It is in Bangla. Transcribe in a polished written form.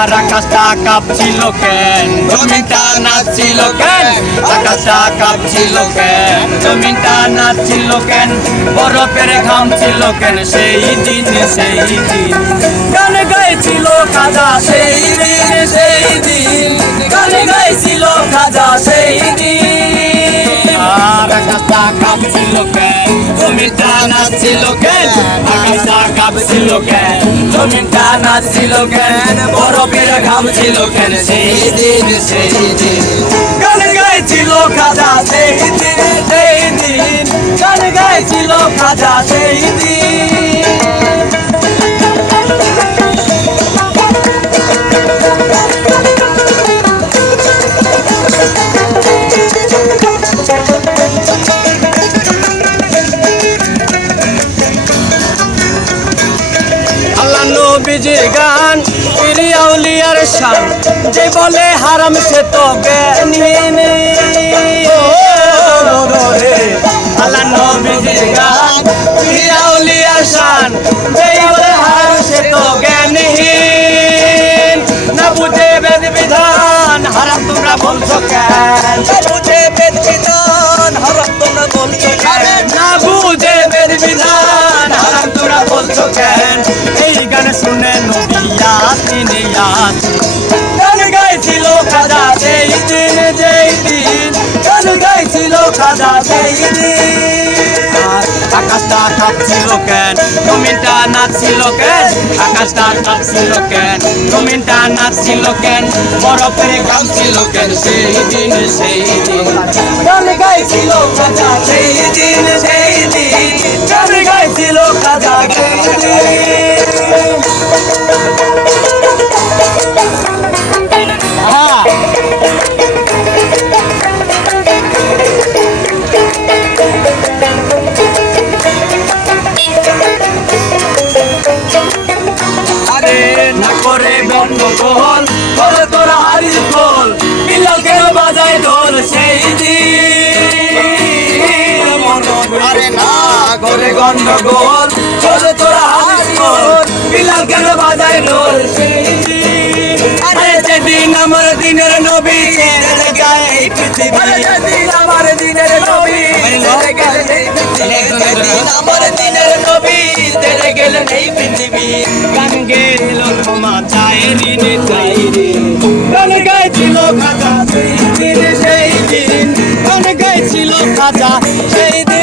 আর আকাশটা কাঁপছিল কেন, জমিনটা নাচছিল কেন, আকাশটা কাঁপছিল কেন, জমিনটা নাচছিল কেন, বরফের ঘাম ছিল কেন সেই দিন সেই দিন। গান গাইছিল খাজা সেই দিন সেই দিন, গান গাইছিল খাজা সেই দিন। আর আকাশটা কাঁপছিল কেন, জমিনটা নাচছিল কেন, আকাশটা কাঁপছিল কেন, জমিনটা নাচছিল কেন, বরফের ঘাম ছিল কেন সেই দিন সেই দিন। গান গাইছিল খাজা সেই দিন সেই দিন, গান গাইছিল খাজা সেই দিন। নবীজির গান পীর আউলিয়ার শান, যে বলে হারাম সে তো জ্ঞানী। আল্লাহ নবীজির গান পীর আউলিয়ার শান, যে বলে হারাম সে তো জ্ঞানহীন। না বুঝে বেদ বিধান হারাম তোমরা বলছো কেন, না বুঝে বেদ বিধান হারাম তোমরা বলছো কেন, না বুঝে বেদ বিধান হারাম তোমরা বলছো কেন। এই গান শুনে নবী ইয়াসিন ইয়াসিন, গান গাইছিল খাজা সেই দিন যেই দিন, গান গাইছিল খাজা সেই দিন। আকাশটা কাঁপছিল কেন, জমিনটা নাচছিল কেন, আকাশটা কাঁপছিল কেন, জমিনটা নাচছিল কেন, বরফের ঘাম ছিল কেন সেই দিন সেই দিন। গান গাইছিল খাজা সেই দিন সেই দিন, গান গাইছিল খাজা সেই দিন। না করে গন্ডগোল করে তোরা হারিস গোল, বিলাল কেন বাজায় ঢোল সেই দিন। আরে না করে গন্ডগোল করে তোরা হারিস গোল, বিলাল কেন বাজায় ঢোল সেই দিন। আরে যেদিন আমার দিনের নবী ছেড়ে গায়ে এই পৃথিবী, আরে যেদিন আমার দিনের নবী ছেড়ে গেলেন এই পৃথিবী, যেদিন আমার দিনের নবী ছেড়ে গেলেন এই পৃথিবী। গান গেল ক্ষমা চায় ঋণ চাই ঋণ, গান গাইছিল খাজা সেই দিন সেই দিন, গান গাইছিল খাজা সেই দিন।